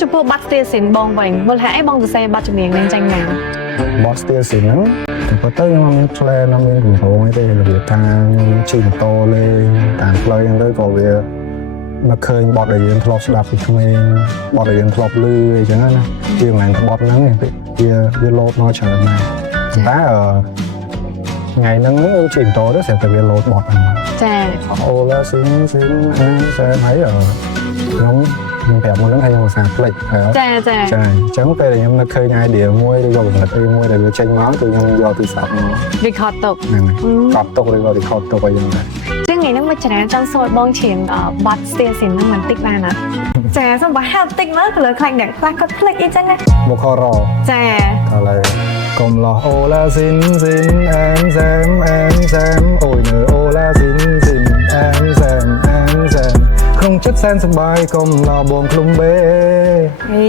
ចំពោះបាត់ស្ទាសិនបងវិញមូលហេតុអីបងសរសេរបាត់ជំនាញនឹងចាញ់ណា បាត់ស្ទាសិនហ្នឹងតែប៉ុន្តែខ្ញុំមានផ្លែខ្ញុំមានកម្រងទេរបៀបថាខ្ញុំជិះម៉ូតូលេងតាមផ្លូវហ្នឹងទៅក៏វាមកឃើញបទដែលយើងធ្លាប់ស្ដាប់ពីក្មេងបទដែលយើងធ្លាប់ឮអីចឹងណាវាមិនមែនតែបទហ្នឹងទេវាលោតមកច្រើនណាស់តែថ្ងៃហ្នឹងខ្ញុំជិះម៉ូតូទៅស្រាប់តែវាលោតបទហ្នឹង ចា អូឡាស៊ីនស៊ីនអឺសែនហើយខ្ញុំប្រាប់មកហ្នឹងហើយខ្ញុំឧស្សាហ៍ផ្លេចហើយ ចាចា ចាអញ្ចឹងពេលដែលខ្ញុំនឹកឃើញ idea មួយឬក៏កំណត់អីមួយដែលវាចេញមកគឺខ្ញុំយកទូរស័ព្ទមក record ទុក ហ្នឹងកត់ទុកឬក៏ record ទុកអីយ៉ាងដែរ ចឹងថ្ងៃហ្នឹងមកច្រៀងចង់សួរបងច្រៀងបាត់ស្ទាសិនហ្នឹងមិនតិចបានណាចាសូមបើហាត់តិចមើលក៏លើខ្លាញ់អ្នកខ្លះគាត់ភ្លេចអីចឹងណា មកខរ ចា ក៏ឡើយកុំលោះអូឡាស៊ីនស៊ីនអែមសែមអូយនៅអូឡាស៊ីនស៊ីនអែមសែមក្នុងចិត្តសែនសប្បាយកុំលោះបងភ្លុំបេ អី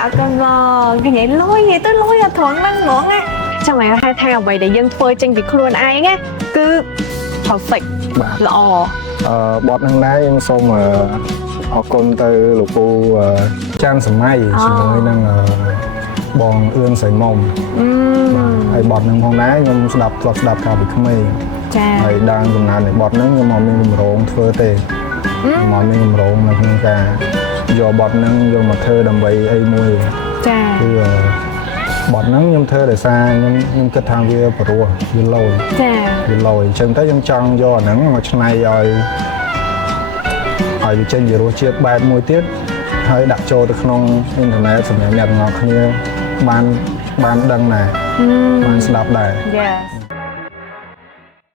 អត់កំឡងថ្ងៃលុយនិយាយទៅលុយអត់ត្រង់ហ្នឹងហ្មងណាចាំឲ្យហៅថាអ្វីដែលយើងធ្វើចេញពីខ្លួនឯងណាគឺ perfect ល្អ បទហ្នឹងដែរខ្ញុំសូមអរគុណទៅលោកពូចាន់សម័យជាមួយនឹងបងអឿនសៃមុំហើយបទហ្នឹងផងដែរខ្ញុំធ្លាប់ស្ដាប់កាលពីក្មេង ចា ហើយដើមកំណើតនៃបទហ្នឹងខ្ញុំមកមានកម្រងធ្វើទេមកមានកម្រងនៅក្នុងការយកបទហ្នឹងយកមកធ្វើដើម្បីអីមួយ ចា គឺបទហ្នឹងខ្ញុំធ្វើដោយសារខ្ញុំគិតថាវាព្រោះវាលោយ ចា វាលោយអញ្ចឹងទៅខ្ញុំចង់យកអាហ្នឹងមកច្នៃឲ្យវាចេញជារសជាតិបែបមួយទៀតហើយដាក់ចូលទៅក្នុងអ៊ីនធឺណិតសម្រាប់អ្នកទាំងអស់គ្នាបានដឹងដែរបានស្ដាប់ដែរ Yes